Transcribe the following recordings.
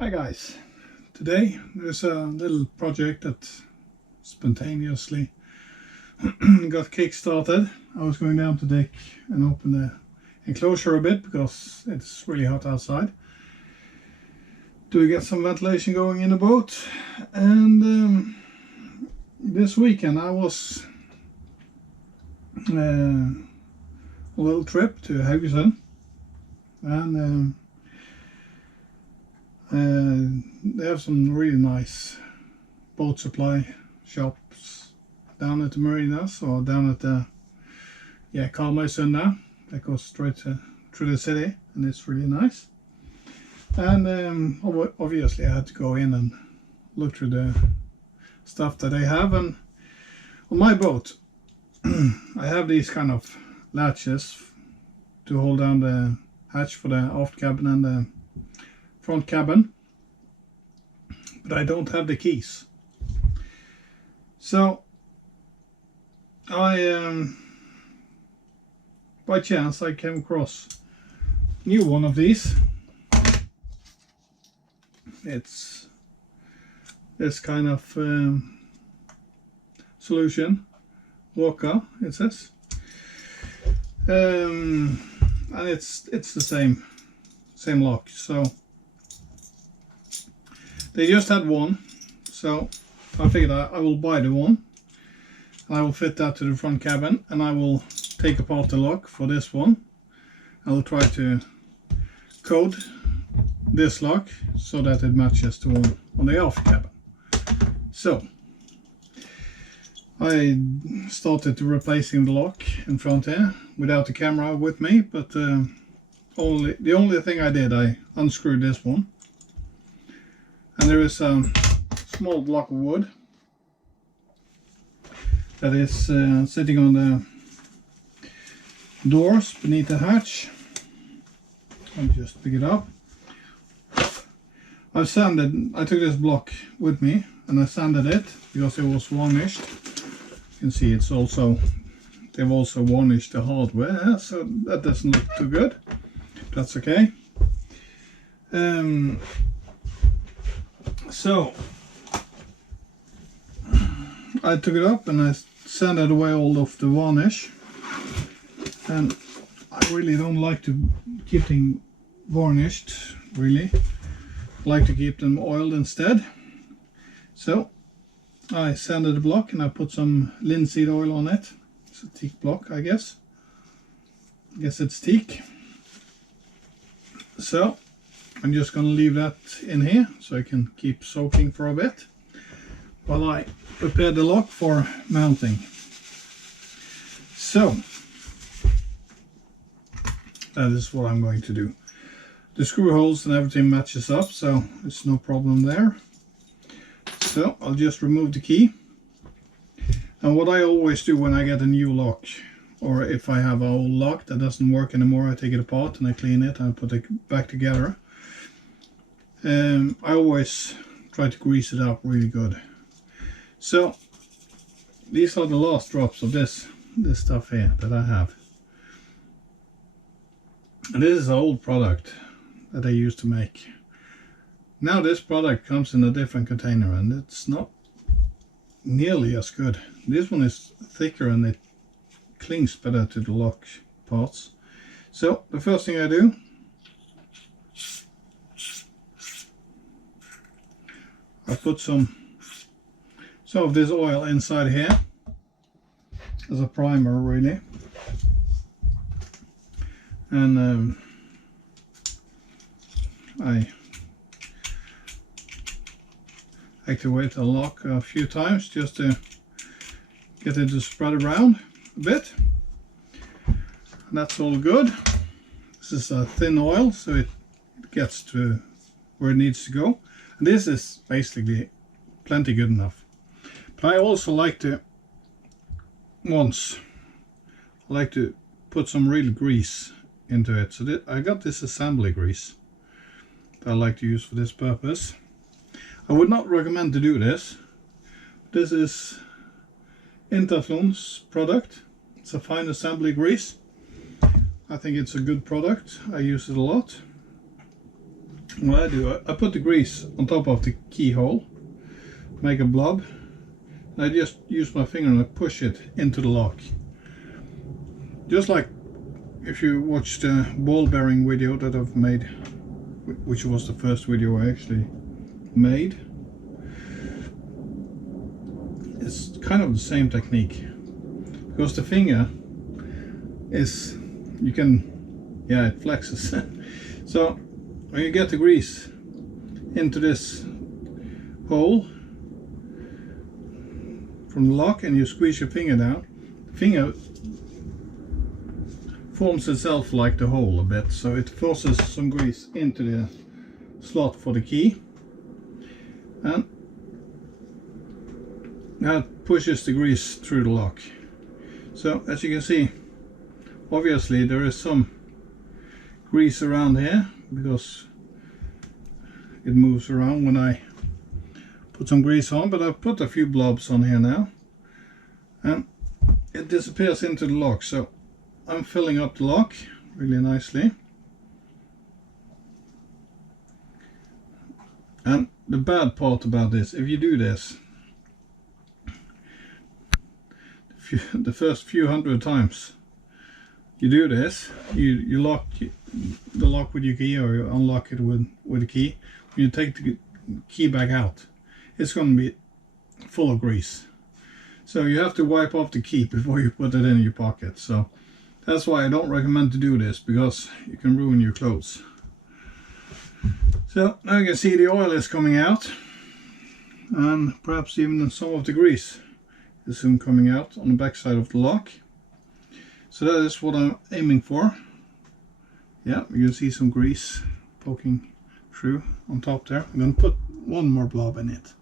Hi guys, today there's a little project that spontaneously got kick-started. I was going down to deck and open the enclosure a bit because it's really hot outside to get some ventilation going in the boat. And this weekend I was a little trip to Haugesund, and they have some really nice boat supply shops down at the marinas or down at the Karmøysund. That goes straight through the city, and it's really nice. And obviously I had to go in and look through the stuff that they have. And on my boat I have these kind of latches to hold down the hatch for the aft cabin and the front cabin, but I don't have the keys. So I by chance I came across new one of these. It's this kind of solution, Walker it says, and it's the same lock. So they just had one, so I figured I will buy the one. I will fit that to the front cabin, and I will take apart the lock for this one. I will try to code this lock so that it matches the one on the aft cabin. So I started to replacing the lock in front here without the camera with me, but the only thing I did, I unscrewed this one. And there is a small block of wood that is sitting on the doors beneath the hatch. I'll just pick it up. I took this block with me and I sanded it because it was varnished. You can see they've also varnished the hardware, so that doesn't look too good. That's okay. So I took it up and I sanded away all of the varnish, and I really don't like to keep them varnished, really. I like to keep them oiled instead. So I sanded the block and I put some linseed oil on it. It's a teak block, I guess. I guess it's teak. So I'm just going to leave that in here so I can keep soaking for a bit while I prepare the lock for mounting. So that is what I'm going to do. The screw holes and everything matches up, so it's no problem there. So I'll just remove the key. And what I always do when I get a new lock, or if I have an old lock that doesn't work anymore, I take it apart and I clean it and I put it back together. I always try to grease it up really good. So these are the last drops of this stuff here that I have. And this is an old product that I used to make. Now this product comes in a different container and it's not nearly as good. This one is thicker and it clings better to the lock parts. So the first thing I do, I put some of this oil inside here as a primer, really, and I activate the lock a few times just to get it to spread around a bit. And that's all good. This is a thin oil, so it gets to where it needs to go. And this is basically plenty good enough. But I also like to put some real grease into it. So I got this assembly grease that I like to use for this purpose. I would not recommend to do this. This is Interflon's product. It's a fine assembly grease. I think it's a good product. I use it a lot. what I do, I put the grease on top of the keyhole, make a blob, and I just use my finger and I push it into the lock. Just like if you watched the ball bearing video that I've made, which was the first video I actually made. It's kind of the same technique, because the finger is, you can, yeah, it flexes. So when you get the grease into this hole from the lock and you squeeze your finger down, the finger forms itself like the hole a bit, so it forces some grease into the slot for the key, and that pushes the grease through the lock. So as you can see, obviously there is some grease around here because it moves around when I put some grease on, but I've put a few blobs on here now and it disappears into the lock. So I'm filling up the lock really nicely, and the bad part about this, if you do this the first few hundred times you do this, you lock the lock with your key, or you unlock it with a key. When you take the key back out, it's going to be full of grease, so you have to wipe off the key before you put it in your pocket. So that's why I don't recommend to do this, because you can ruin your clothes. So now you can see the oil is coming out, and perhaps even some of the grease is soon coming out on the back side of the lock. So that is what I'm aiming for. Yeah, you can see some grease poking through on top there. I'm going to put one more blob in it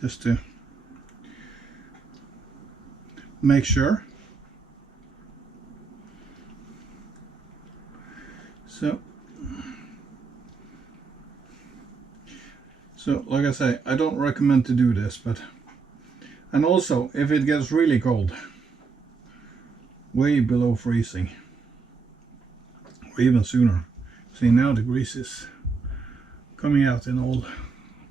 just to make sure. So like I say, I don't recommend to do this, but, and also if it gets really cold, way below freezing, or even sooner, see now the grease is coming out in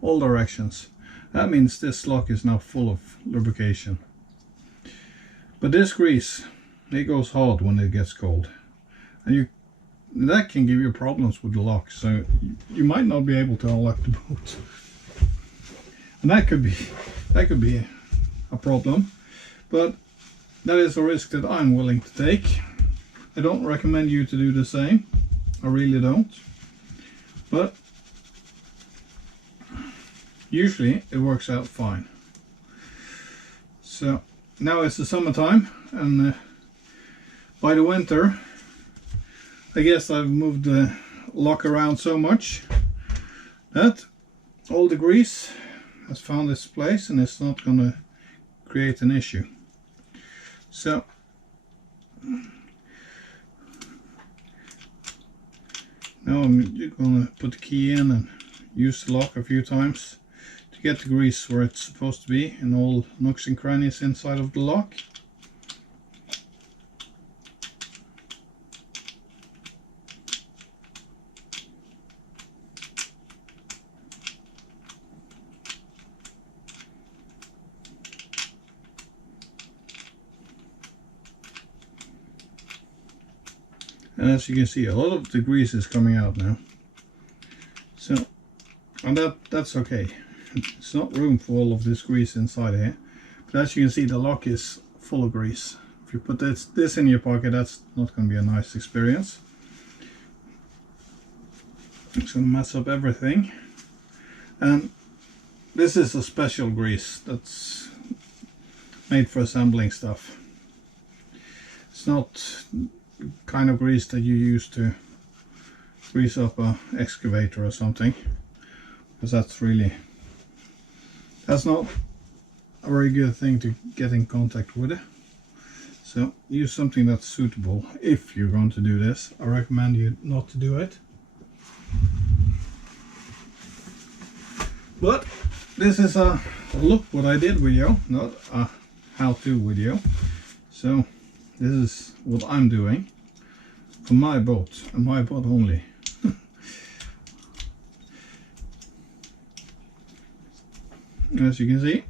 all directions. That means this lock is now full of lubrication. But this grease, it goes hard when it gets cold, and that can give you problems with the lock, so you might not be able to unlock the boat, and that could be a problem. But that is a risk that I'm willing to take. I don't recommend you to do the same, I really don't, but usually it works out fine. So now it's the summertime, and by the winter I guess I've moved the lock around so much that all the grease has found its place and it's not going to create an issue. So now I'm going to put the key in and use the lock a few times to get the grease where it's supposed to be, in all nooks and crannies inside of the lock. And as you can see, a lot of the grease is coming out now. So, and that's okay. It's not room for all of this grease inside here. But as you can see, the lock is full of grease. If you put this in your pocket, that's not going to be a nice experience. It's going to mess up everything. And this is a special grease that's made for assembling stuff. It's not kind of grease that you use to grease up a excavator or something, because that's not a very good thing to get in contact with. So use something that's suitable if you're going to do this. I recommend you not to do it, but this is a look what I did video, not a how-to video. So this is what I'm doing for my boat, and my boat only. as you can see,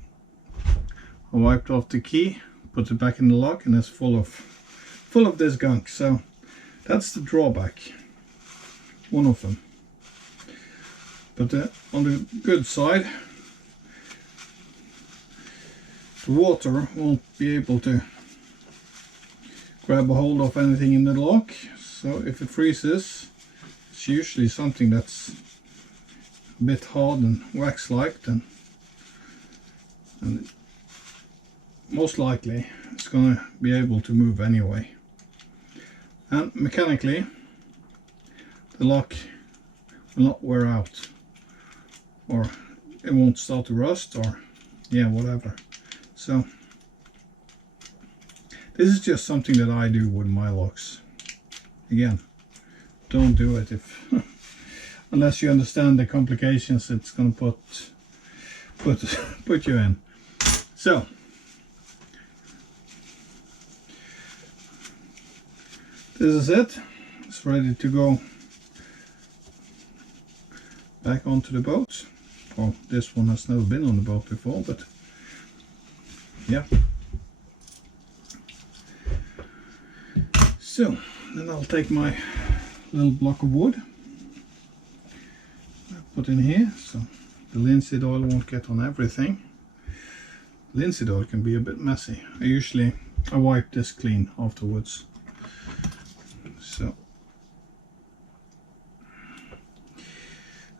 I wiped off the key, put it back in the lock, and it's full of this gunk. So that's the drawback, one of them. But on the good side, the water won't be able to grab a hold of anything in the lock. So if it freezes, it's usually something that's a bit hard and wax-like, and most likely it's going to be able to move anyway. And mechanically, the lock will not wear out, or it won't start to rust, or yeah, whatever. So this is just something that I do with my locks. Again, don't do it if unless you understand the complications it's going to put you in. So this is it. It's ready to go back onto the boat. Well, this one has never been on the boat before, but yeah. So then I'll take my little block of wood, put in here, so the linseed oil won't get on everything. Linseed oil can be a bit messy. I wipe this clean afterwards. So,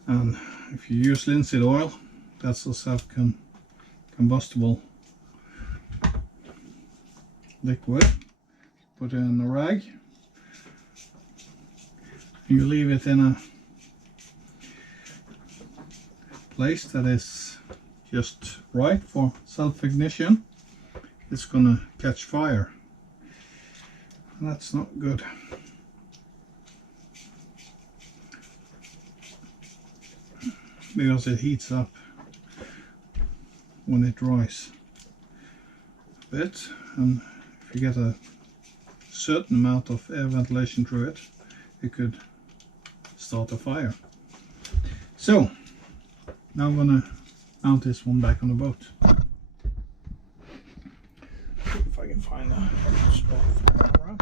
and if you use linseed oil, that's a self-combustible liquid. Put it in a rag. You leave it in a place that is just right for self-ignition. It's gonna catch fire. And that's not good. Because it heats up when it dries a bit, and if you get a certain amount of air ventilation through it, it could start a fire. So now I'm gonna mount this one back on the boat. See if I can find a spot for the camera.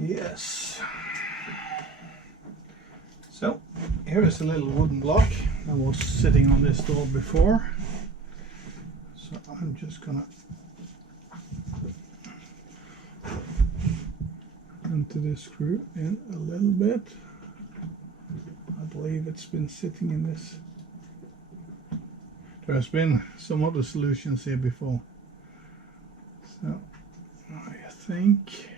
Yes. So here is a little wooden block that was sitting on this door before. So I'm just gonna enter the screw in a little bit. I believe it's been sitting in this. There's been some other solutions here before. So I think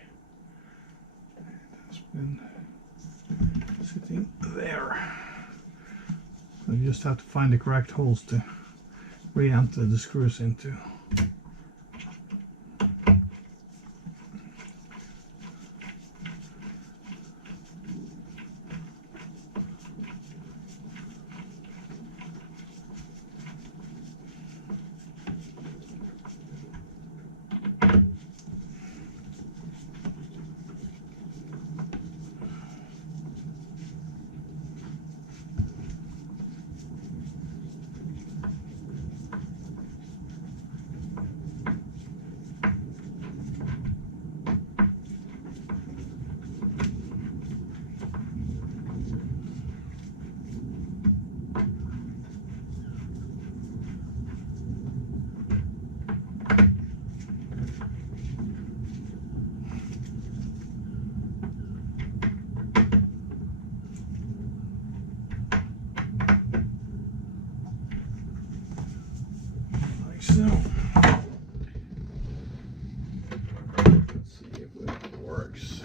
been sitting there. So you just have to find the correct holes to re-enter the screws into. So let's see if it works.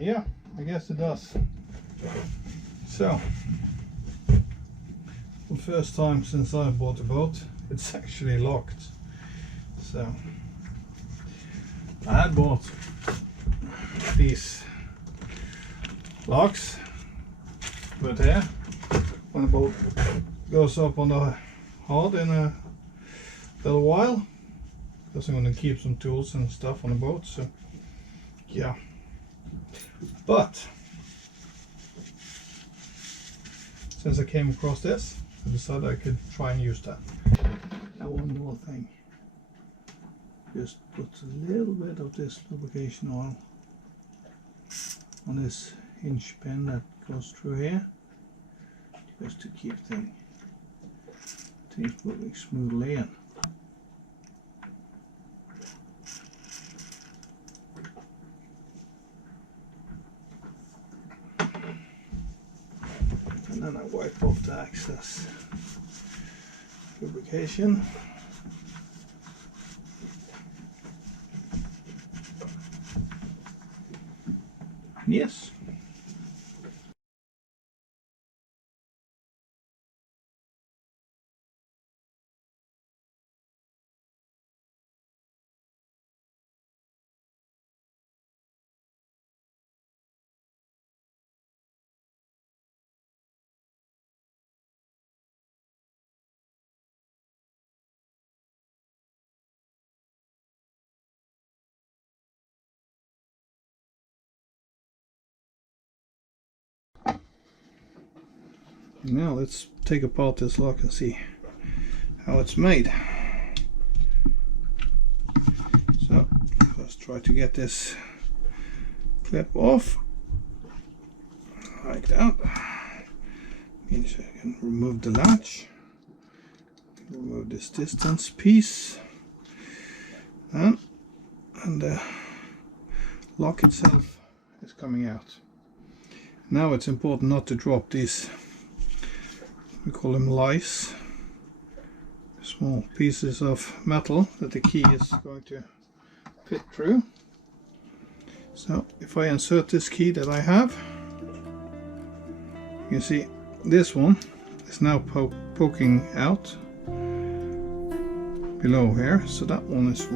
Yeah, I guess it does. So, for the first time since I bought a boat, it's actually locked. So, I had bought these locks, but here, when the boat goes up on the hard in a little while, because I'm going to keep some tools and stuff on the boat, so yeah. But since I came across this, I decided I could try and use that. Now one more thing, just put a little bit of this lubrication oil on this hinge pin that goes through here, just to keep things moving smoothly in. And then I wipe off the excess lubrication. Yes. Now let's take apart this lock and see how it's made. So first try to get this clip off like that. Means I can remove the latch, remove this distance piece, and the lock itself is coming out. Now it's important not to drop these, we call them lice, small pieces of metal that the key is going to fit through. So if I insert this key that I have, you can see this one is now poking out below here, so that one is